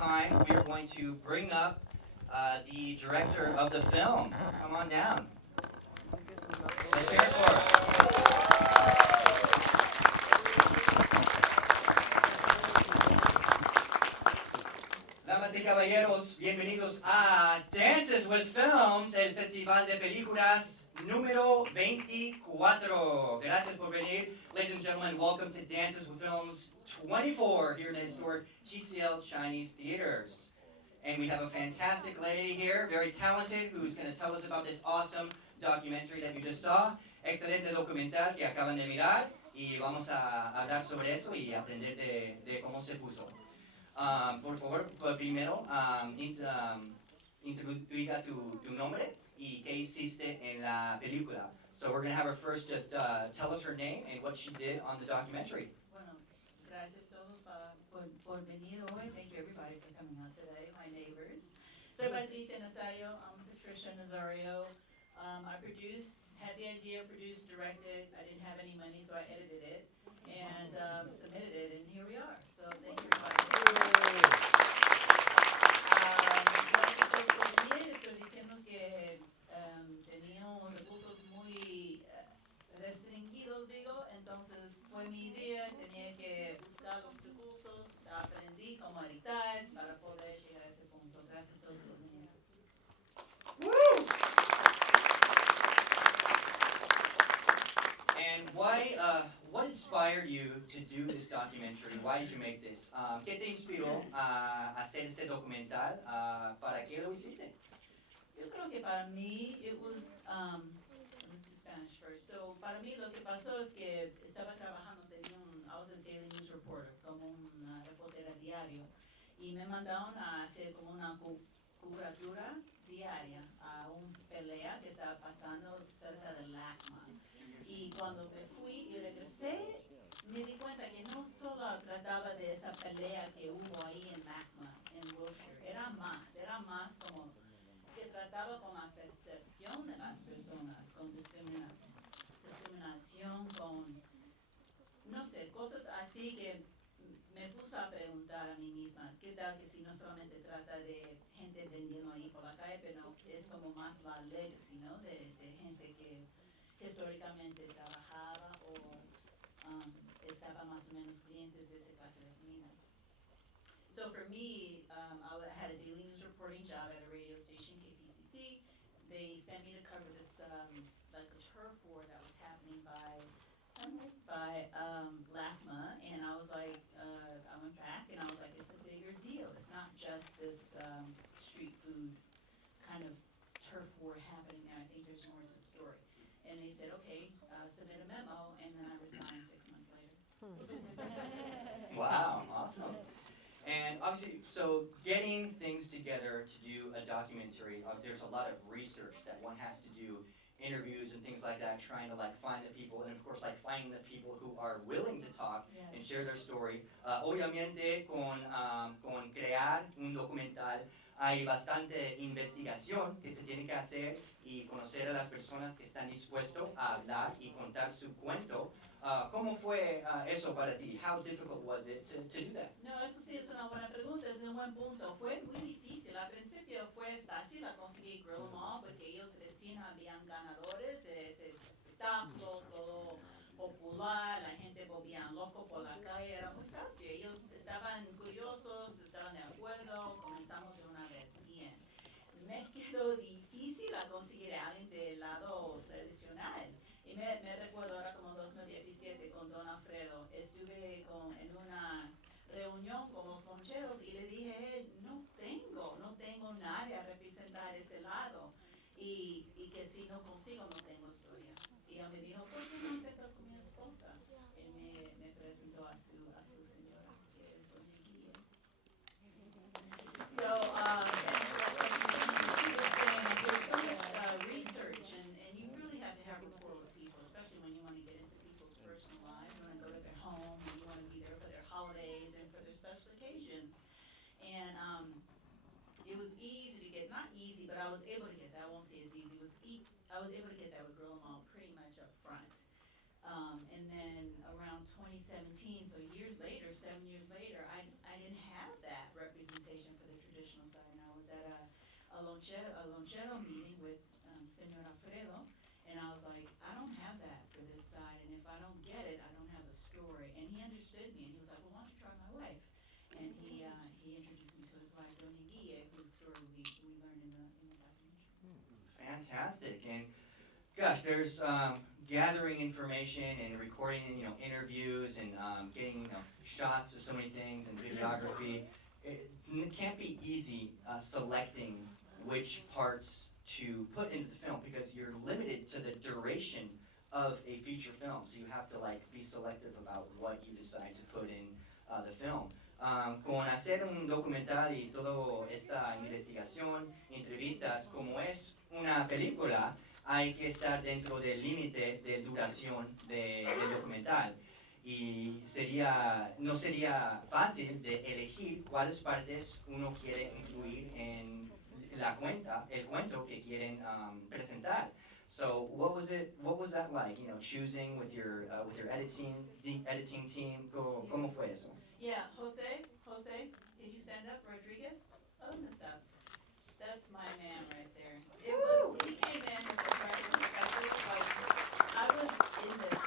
time, we are going to bring up the director of the film. Come on down. Let's hear it for her. Damas y caballeros, bienvenidos a Dances with Films, el festival de películas número 24. Gracias por venir. Ladies and gentlemen, welcome to Dances with Films 24 here in the historic TCL Chinese Theaters. And we have a fantastic lady here, very talented, who's going to tell us about this awesome documentary that you just saw. Excelente documental que acaban de mirar. Y vamos a hablar sobre eso y aprender de cómo se puso. Por favor, primero, introduga tu nombre y qué hiciste en la película. So we're going to have her first just tell us her name and what she did on the documentary. Bueno, gracias todos por venir hoy. Thank you everybody for coming out today, my neighbors. Soy Patricia Nazario. I'm Patricia Nazario. I had the idea, produced, directed. I didn't have any money, so I edited it and submitted it, and here we are. So thank you everybody. Estoy diciendo que tenía unos recursos muy restringidos, digo, entonces fue mi idea, tenía que buscar los recursos, aprendí cómo editar para poder llegar a ese punto. Gracias a todos por venir. And what inspired you to do this documentary? Why did you make this? ¿Qué te inspiró a hacer este documental? ¿Para qué lo hiciste? Yo creo que para mí, let's do Spanish first. So, para mí lo que pasó es que estaba trabajando, I was a daily news reporter, como una reportera diario, y me mandaron a hacer como una cobertura diaria a una pelea que estaba pasando cerca del LACMA. Y cuando me fui y regresé, me di cuenta que no solo trataba de esa pelea que hubo ahí en LACMA, en Wilshire, era más como que trataba con la percepción de las personas, con discriminación, con, no sé, cosas así que me puso a preguntar a mí misma, ¿qué tal que si no solamente trata de gente vendiendo ahí por la calle, pero es como más la legacy, ¿no? De gente que históricamente trabajaba o estaba más o menos clientes de esa clase de comida. So for me, I had a daily news reporting job at a radio station, KPCC. They sent me to cover this like a turf war that was happening by LACMA, and I was like, I went back and I was like, it's a bigger deal. It's not just this street food kind of turf war happening there. I think there's more to the story. And they said, okay, submit a memo, and then I resigned 6 months later. Wow, awesome. And obviously, so getting things together to do a documentary, there's a lot of research that one has to do, interviews and things like that, trying to like find the people, and of course like finding the people who are willing to talk and share their story. Obviamente con crear un documental hay bastante investigación que se tiene que hacer y conocer a las personas que están dispuestos a hablar y contar su cuento. ¿Cómo fue eso para ti? How difficult was it to do that? No, eso sí es una buena pregunta, es un buen punto. Fue muy difícil. Al principio fue fácil a conseguir Grill 'Em All porque ellos recién habían ganadores de ese espectáculo, todo popular, la gente volvía loco por la calle, era muy fácil. Ellos estaban curiosos, estaban de acuerdo, comenzamos de una vez. Bien. Me quedó difícil a conseguir a alguien del lado tradicional. Y me recuerdo ahora como 2017 con Don Alfredo, estuve en una reunión con los loncheros y le dije, no tengo nadie a representar ese lado y que si no consigo no tengo historia. Y él me dijo, ¿por qué no intentas con mi esposa? Él me presentó a su señora, que es Doña Guillas. So, there's so much research and you really have to have rapport with people, especially when you want to get into people's personal lives. You want to go to their home, and you want to be there for their holidays and for their special occasions. And it was easy to get, not easy, but I was able to get that. I won't say it's easy. I was able to get that with Grill 'Em All pretty much up front. And then around 2017, so 7 years later, I didn't have that representation at a lonchero meeting with Senor Alfredo, and I was like, I don't have that for this side, and if I don't get it, I don't have a story. And he understood me, and he was like, well, why don't you try my wife? And he introduced me to his wife, Doña Guille, whose story we learned in the documentary. Fantastic. And gosh, there's gathering information and recording, interviews and getting, shots of so many things and videography. It can't be easy selecting which parts to put into the film because you're limited to the duration of a feature film. So you have to be selective about what you decide to put in the film. Con hacer un documental y toda esta investigación, entrevistas, como es una película, hay que estar dentro del límite de duración del documental. Y no sería fácil de elegir cuáles partes uno quiere incluir en el cuento que quieren presentar. So what was that like? Choosing with your editing team. ¿Cómo fue eso? Yeah, Jose, can you stand up? Rodriguez? Oh, ¿dónde estás? That's my man right there. He came in with the pressure perspective, like, I was in this,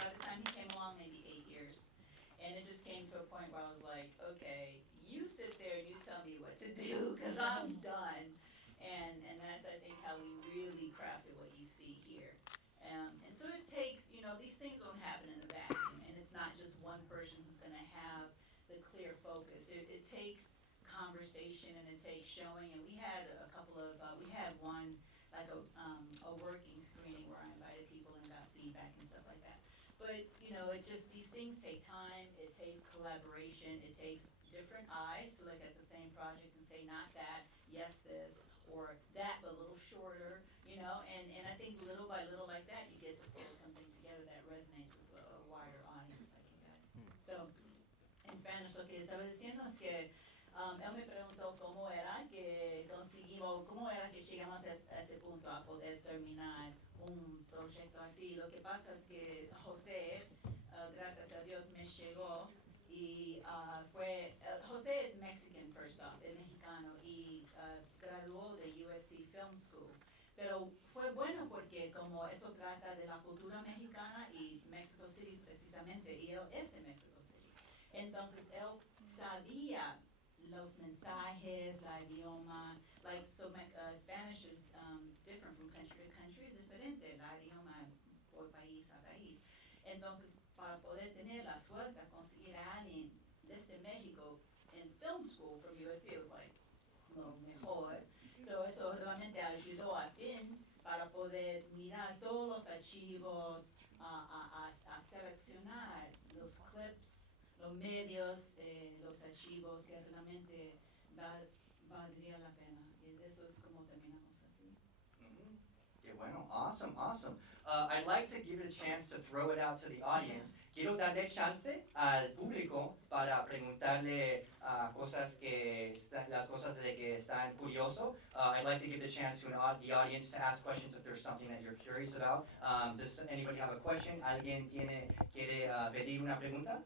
by the time he came along, maybe 8 years. And it just came to a point where I was like, okay, you sit there and you tell me what to do, because I'm done. And that's, I think, how we really crafted what you see here. And so it takes, these things don't happen in a vacuum, and it's not just one person who's going to have the clear focus. It takes conversation and it takes showing, and we had a couple of, we had one, like a working screening where I invited people and got feedback and stuff like that. But, these things take time, it takes collaboration, it takes different eyes to look at the same project and say, not that, yes this, or that, but a little shorter, and I think little by little like that, you get to pull something together that resonates with a wider audience like you guys. So, in Spanish, lo que estaba diciendo es que él me preguntó cómo era que llegamos a ese punto a poder terminar un proyecto así. Lo que pasa es que José, gracias a Dios, me llegó y José es Mexican first off, es mexicano y graduó de USC Film School. Pero fue bueno porque como eso trata de la cultura mexicana y Mexico City precisamente, y él es de Mexico City. Entonces él sabía los mensajes, la idioma, Spanish is different from country to country, es diferente, la idioma por país a país. Entonces, para poder tener la suerte de conseguir a alguien desde México en film school from USC, it was like, lo mejor. So eso realmente ayudó a Finn para poder mirar todos los archivos, a seleccionar los clips, los medios, los archivos que realmente valdría la pena. Y eso es como terminamos así. Mm-hmm. Okay, bueno, awesome. I'd like to give it a chance to throw it out to the audience. Quiero darle chance al público para preguntarle las cosas de que están curiosos. I'd like to give the chance to the audience to ask questions if there's something that you're curious about. Does anybody have a question? ¿Alguien quiere pedir una pregunta?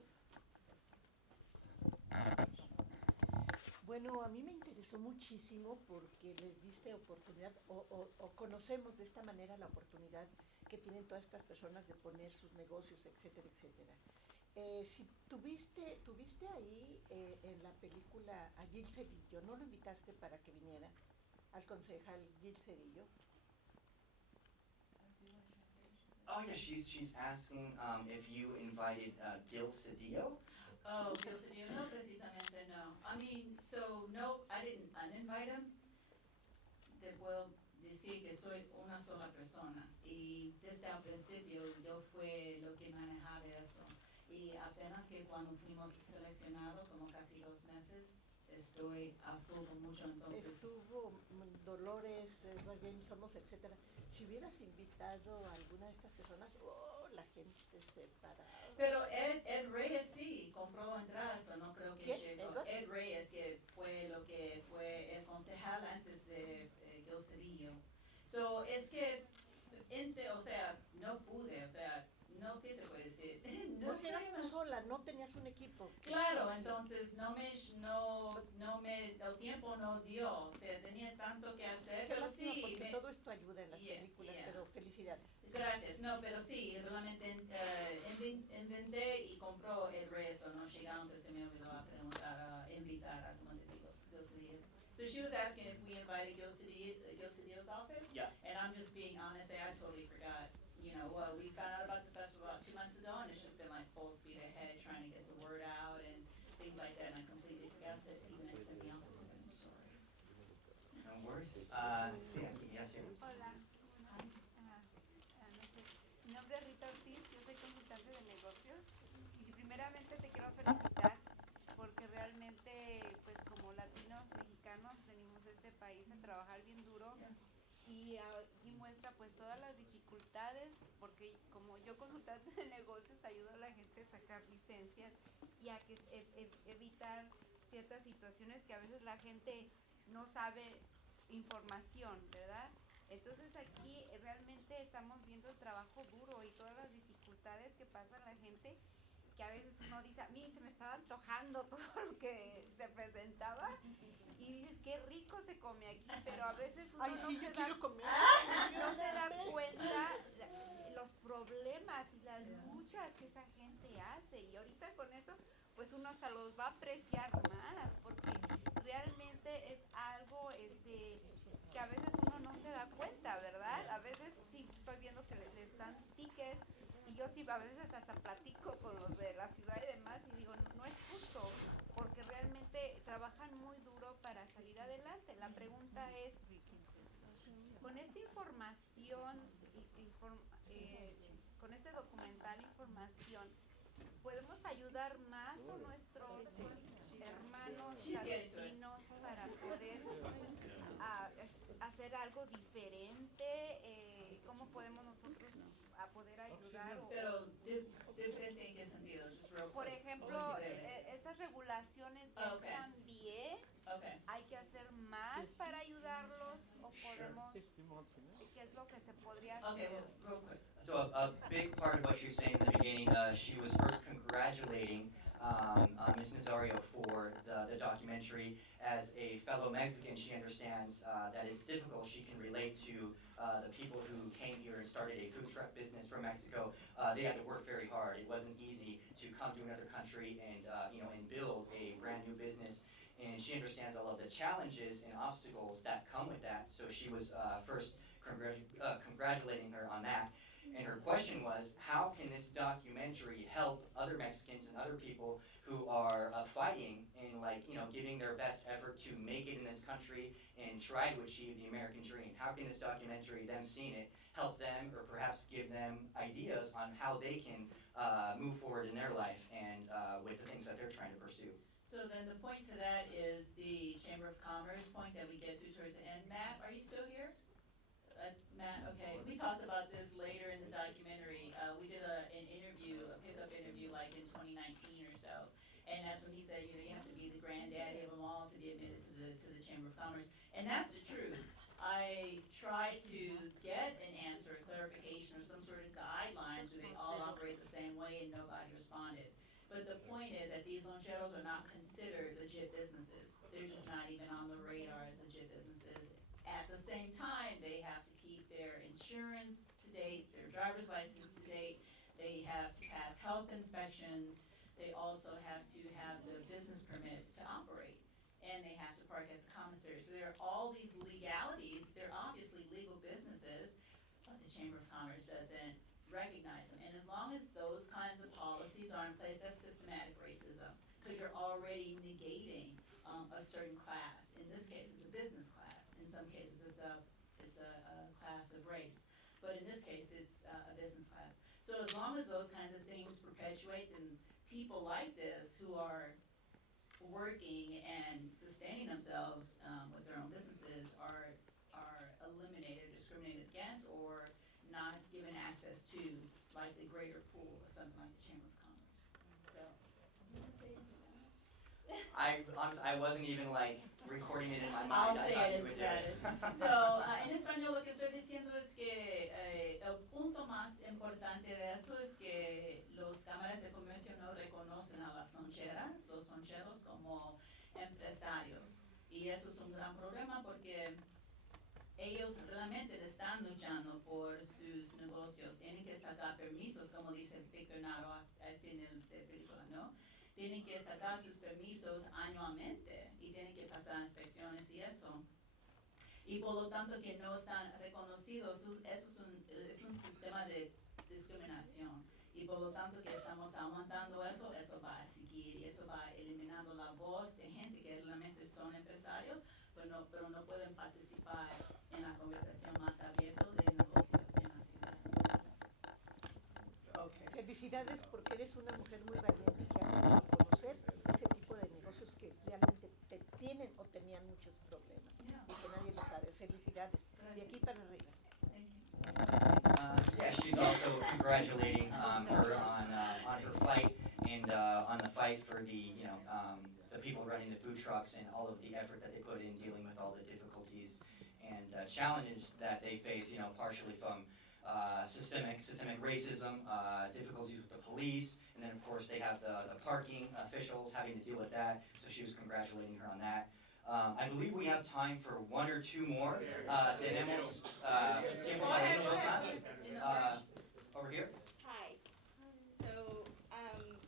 Bueno, a mí me interesó muchísimo porque les diste oportunidad o conocemos de esta manera la oportunidad que tienen todas estas personas de poner sus negocios, etcétera, etcétera. Si tuviste ahí en la película a Gil Cedillo, ¿no lo invitaste para que viniera al concejal Gil Cedillo? Oh yeah, she's asking if you invited Gil Cedillo. Oh, Gil Cedillo, no, precisamente no. I mean, so no, I didn't uninvite him. Te puedo decir que soy una sola persona y desde el principio yo fue lo que manejaba eso. Y apenas que cuando fuimos seleccionados, como casi 2 meses, estoy a full mucho, entonces... Estuvo Dolores, James Somos, etcétera. Si hubieras invitado a alguna de estas personas, la gente se paraba. Pero Ed Reyes sí compró entradas, pero no creo que ¿Quién? llegó. Ed Reyes, que fue lo que fue el concejal antes de Gil Cedillo. So, es que, no pude, no, ¿qué te puedo decir? No eras tú sola, no tenías un equipo. Claro, entonces el tiempo no no dio, o sea, tenía tanto que hacer, Qué pero lástima, sí, porque todo esto ayuda en las Yeah, películas, yeah. pero felicidades. gracias, no, pero sí, realmente inventé y compró el resto, no llegaron, pero se me olvidó a preguntar, invitar a, como te digo, Gilcedillo. So she was asking if we invited Gilcedillo's office, Yeah. and I'm just being honest, I totally forgot. You know, we found out about the festival about 2 months ago, and it's just been like full speed ahead, trying to get the word out and things like that, and I completely forgot to even extend the office to him, sorry. No worries. Sí, aquí, yes, here. Hola, buenas noches. Mi nombre es Rita Ortiz, yo soy consultante de negocios y primeramente te quiero felicitar porque realmente pues como latinos mexicanos venimos de este país a trabajar bien duro y muestra pues todas las dificultades porque como yo consultante de negocios ayudo a la gente a sacar licencias y a que evitar ciertas situaciones que a veces la gente no sabe información, ¿verdad? Entonces aquí realmente estamos viendo el trabajo duro y todas las dificultades que pasa la gente, que a veces uno dice, a mí se me estaba antojando todo lo que se presentaba y dices, qué rico se come aquí, pero a veces uno Ay, no, sí, se yo da, quiero comer. no se da cuenta los problemas y las luchas que esa gente hace y ahorita con eso pues uno hasta los va a apreciar más porque realmente es algo que a veces uno no se da cuenta, ¿verdad? A veces sí estoy viendo que les dan tickets y yo sí a veces hasta platico con los de la ciudad y demás y digo, no es justo porque realmente trabajan muy duro para salir adelante. La pregunta es, con esta información, con este documental información, ¿podemos ayudar más a nuestros hermanos latinos para poder hacer algo diferente? ¿Cómo podemos nosotros poder ayudar? Pero diferente en qué sentido, just real Por quick. ejemplo, Muy breve. estas regulaciones ya Okay. están bien. Okay. ¿Hay que hacer más para ayudarlos o podemos, qué es lo que se podría hacer? Okay, real quick. So a big part of what she was saying in the beginning, she was first congratulating Ms. Nazario for the documentary. As a fellow Mexican, she understands that it's difficult. She can relate to the people who came here and started a food truck business from Mexico. They had to work very hard. It wasn't easy to come to another country and and build a brand new business. And she understands all of the challenges and obstacles that come with that. So she was first congratulating her on that. And her question was, how can this documentary help other Mexicans and other people who are fighting and giving their best effort to make it in this country and try to achieve the American dream? How can this documentary, them seeing it, help them or perhaps give them ideas on how they can move forward in their life and with the things that they're trying to pursue? So then the point to that is the Chamber of Commerce point that we get to towards the end. Matt, are you still here? Matt, okay, we talked about this later in the documentary. We did an interview, a pickup interview like in 2019 or so. And that's when he said, you have to be the granddaddy of them all to be admitted to the Chamber of Commerce. And that's the truth. I tried to get an answer, a clarification, or some sort of guidelines where they all operate the same way and nobody responded. But the point is that these loncheros are not considered legit businesses. They're just not even on the radar as legit businesses. At the same time, they have to keep their insurance to date, their driver's license to date. They have to pass health inspections. They also have to have the business permits to operate. And they have to park at the commissary. So there are all these legalities. They're obviously legal businesses, but the Chamber of Commerce doesn't recognize them. And as long as those kinds of policies are in place, that's systematic racism, because you're already negating a certain class. In this case, it's a business class. In some cases, it's a class of race. But in this case, it's a business class. So as long as those kinds of things perpetuate, then people like this who are working and sustaining themselves with their own businesses are eliminated, discriminated against, or not given access to, like the greater pool or something like the Chamber of Commerce. So, you want to say anything else? Honestly, I wasn't even recording it in my I'll mind. I say thought it you would do it. instead. So, en español lo que estoy diciendo es que el punto más importante de eso es que los cámaras de comercio no reconocen a las loncheras, los loncheros como empresarios. Y eso es un gran problema porque ellos realmente están luchando por sus negocios, tienen que sacar permisos, como dice Víctor Naro al final de película, ¿no? Tienen que sacar sus permisos anualmente y tienen que pasar inspecciones y eso. Y por lo tanto que no están reconocidos, eso es un sistema de discriminación. Y por lo tanto que estamos aumentando eso, eso va a seguir y eso va eliminando la voz de gente que realmente son empresarios, pero no pueden participar en la conversación más abierta de negocios en la ciudad. Okay. Felicidades porque eres una mujer muy valiente que ha sabido conocer ese tipo de negocios que realmente tienen o tenían muchos problemas y que nadie lo sabe. Felicidades. De aquí para arriba. Yeah, she's also congratulating her on her fight and on the fight for the people running the food trucks and all of the effort that they put in dealing with all the difficulties and challenges that they face, partially from systemic racism, difficulties with the police, and then of course they have the parking officials having to deal with that. So she was congratulating her on that. I believe we have time for one or two more. Tenemos tiempo para uno o dos más. Over here. Hi. So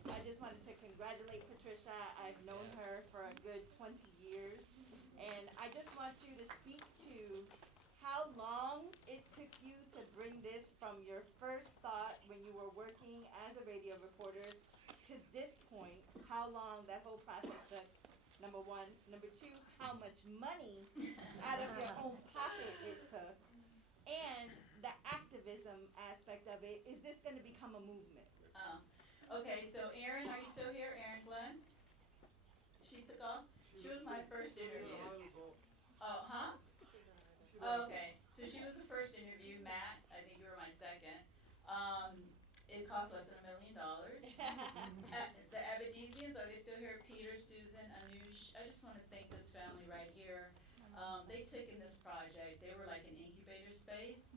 I just wanted to congratulate Patricia. I've known her for a good 20 years. And I just want you to speak to how long it took you to bring this from your first thought when you were working as a radio reporter to this point, how long that whole process took, number one. Number two, how much money out of your own pocket it took. And the activism aspect of it, is this going to become a movement? Okay, so Erin, are you still here? Erin Glenn? She took off? She was my first interview. Oh, huh? Oh, okay, so she was the first interview. Matt, I think you were my second. It cost less than $1 million. The Abedisians, are they still here? Peter, Susan, Anush. I just want to thank this family right here. They took in this project. They were like an incubator space.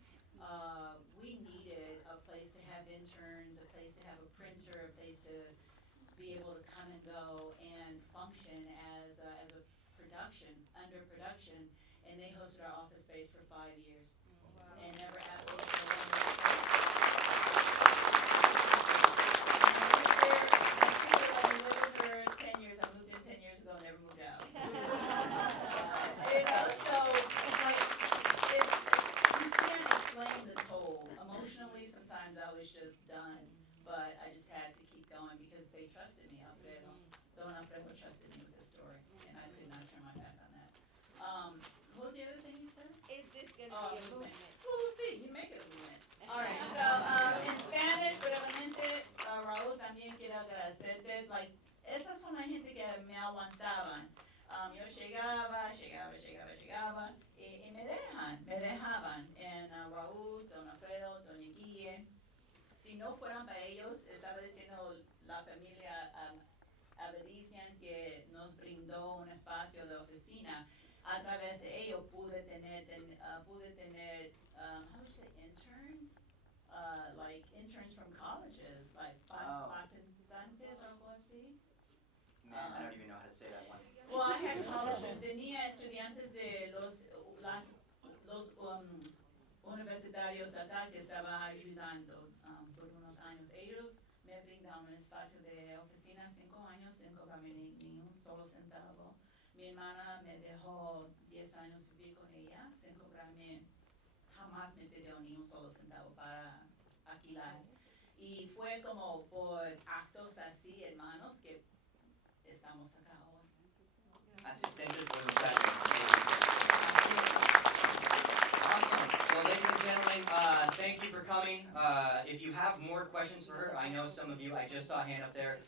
We needed a place to have interns, a place to have a printer, a place to be able to come and go and function as a production, under production. And they hosted our office space for 5 years. Wow. And never asked us for one. I lived for 10 years. I moved in 10 years ago, never moved out. So like, you can't explain the toll. Emotionally, sometimes I was just done, but I just had to keep going because they trusted me, Alfredo. Don Alfredo trusted me with this story, and I could not turn my back on that. What was the other thing you said? Is this going to be a movement? Well, we'll see. You make it a movement. All right. So in Spanish, brevemente, Raúl, también quiero agradecerte. Like, esas son la gente que me aguantaban. Yo llegaba y me dejaban. And Raúl, Don Alfredo, Doña Guille. Si no fueran para ellos, estaba diciendo la familia Abedisian que nos brindó un espacio de oficina. A través de ello pude tener how do you say, interns? Like interns from colleges, like estudiantes o algo así. Man, I don't even know how to say that one. Well, I had college, tenía estudiantes de los universitarios acá que estaba ayudando por unos años. Ellos me brindaron un espacio de oficina 5 años sin cobrarme ni un solo centavo. Mi hermana me dejó 10 años vivir con ella sin cobrarme, jamás me pidió ni un solo centavo para alquilar. Y fue como por actos así, hermanos, que estamos acá hoy. Asistentes voluntarios. Awesome. Well, ladies and gentlemen, thank you for coming. If you have more questions for her, I know some of you, I just saw a hand up there.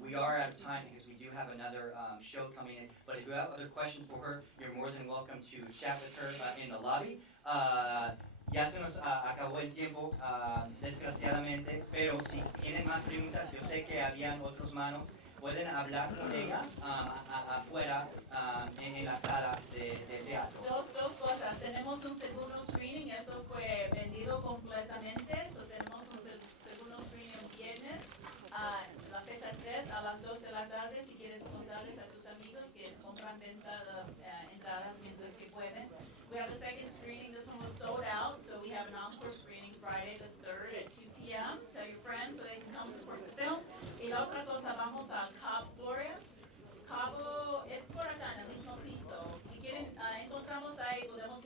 We are out of time because we do have another show coming in. But if you have other questions for her, you're more than welcome to chat with her in the lobby. Ya se nos acabó el tiempo, desgraciadamente, pero si tienen más preguntas, yo sé que habían otros manos. Pueden hablar con ella afuera en la sala de teatro. Dos cosas. Tenemos un segundo screening, eso fue vendido completamente. So tenemos un segundo screening el viernes. La fecha 3 a las 2 de la tarde. Si quieres contarles a tus amigos que compran entradas podemos